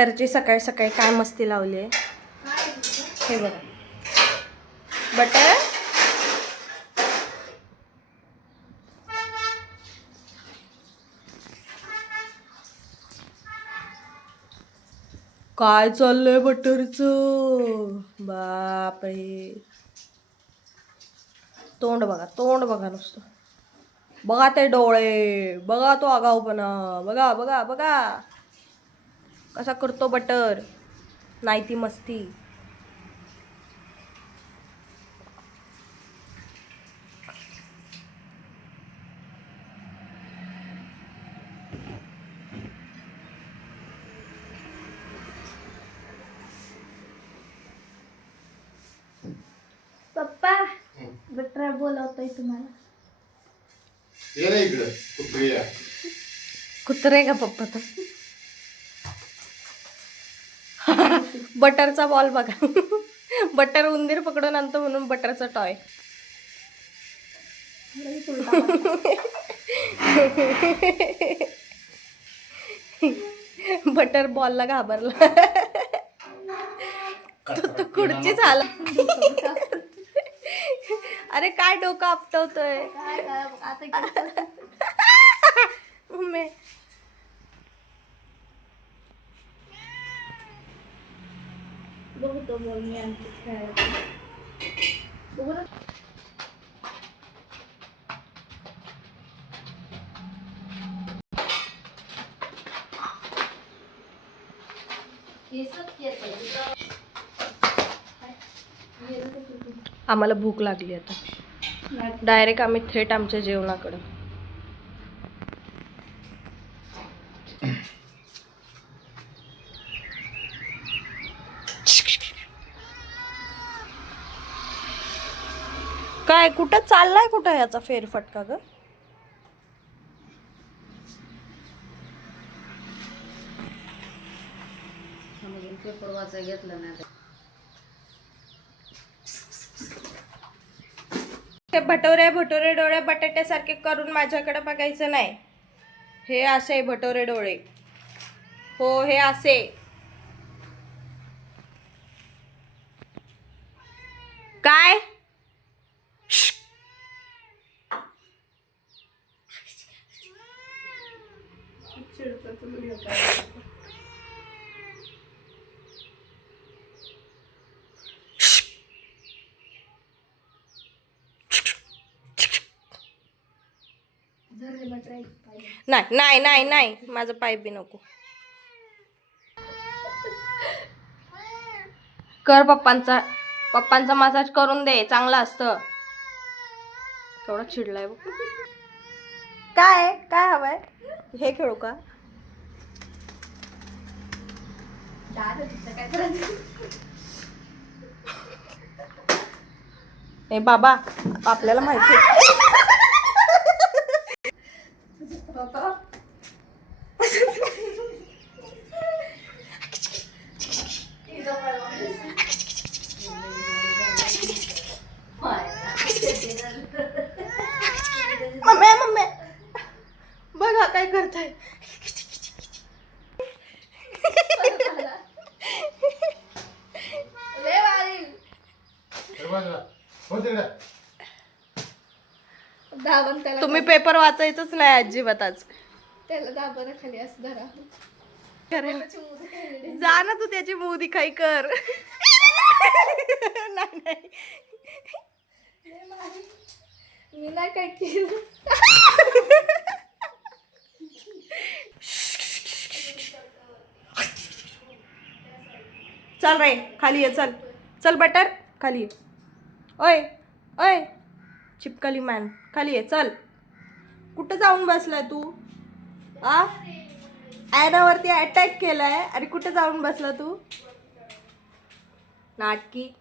बटरची सकाळी सकाळी काय मस्ती लावली आहे? हे बघा. बटर काय चाललंय बटरचं? बापरे. तोंड बघा तोंड बघा नुसतं. बघा ते डोळे बघा तो आगाऊपणा. बघा बघा बघा. कसा करतो बटर. नाही ती मस्ती. पप्पा बटर बोलवतोय तुम्हाला. ये ना इकडं कुत्री या. कुत्रे का पप्पा तर बटरचा बॉल बघा. बटर उंदीर पकडून आणतो म्हणून बटरचा टॉय. बटर बॉलला घाबरला. तू तू खुर्ची झाला. अरे काय डोकं आपटवतोय काय काय आता किती- मम्मी बघू तो बोल मी खेळायला? आम्हाला भूक लागली आता. डायरेक्ट आम्ही थेट आमच्या जेवणाकडं. काय कुठं चाललाय कुठं याचा फेरफटका ग? पेपर घेतलं नाही ते भटोरे भटोरे डोळे बटाट्यासारखे करून माझ्याकडे बघायचं नाही. हे असे भटोरे डोळे. हो हे असे. काय धर रे बटर एक पाहिजे. नाही नाही नाही नाही. माझं पाय बी नको. कर पप्पांचा पप्पांचा मसाज करून दे. चांगलं असतं. केवढा चिडलाय बघ. काय काय हवंय? हे खेळू का? ए बाबा आपल्याला माहिती पप्पा मम्मी मम्मी. बघा काय करताय. लय भारी तर बाजूला. हो तिकडं. दाबण त्याला तुम्ही पेपर वाचायचंच नाही अजिबात आज. त्याला खाली असं धरा. जा ना तू त्याची मोदी खाई कर. नाही नाही. मी नाही काय केलं चल रे खाली ये चल. चल बटर. खाली ये. ओय ओय. चिपकली मॅन खाली ये चल. कुठं जाऊन बसलाय तू? आ? ॲनावरती अटॅक केलाय. आणि कुठं जाऊन बसला तू? नाटकी.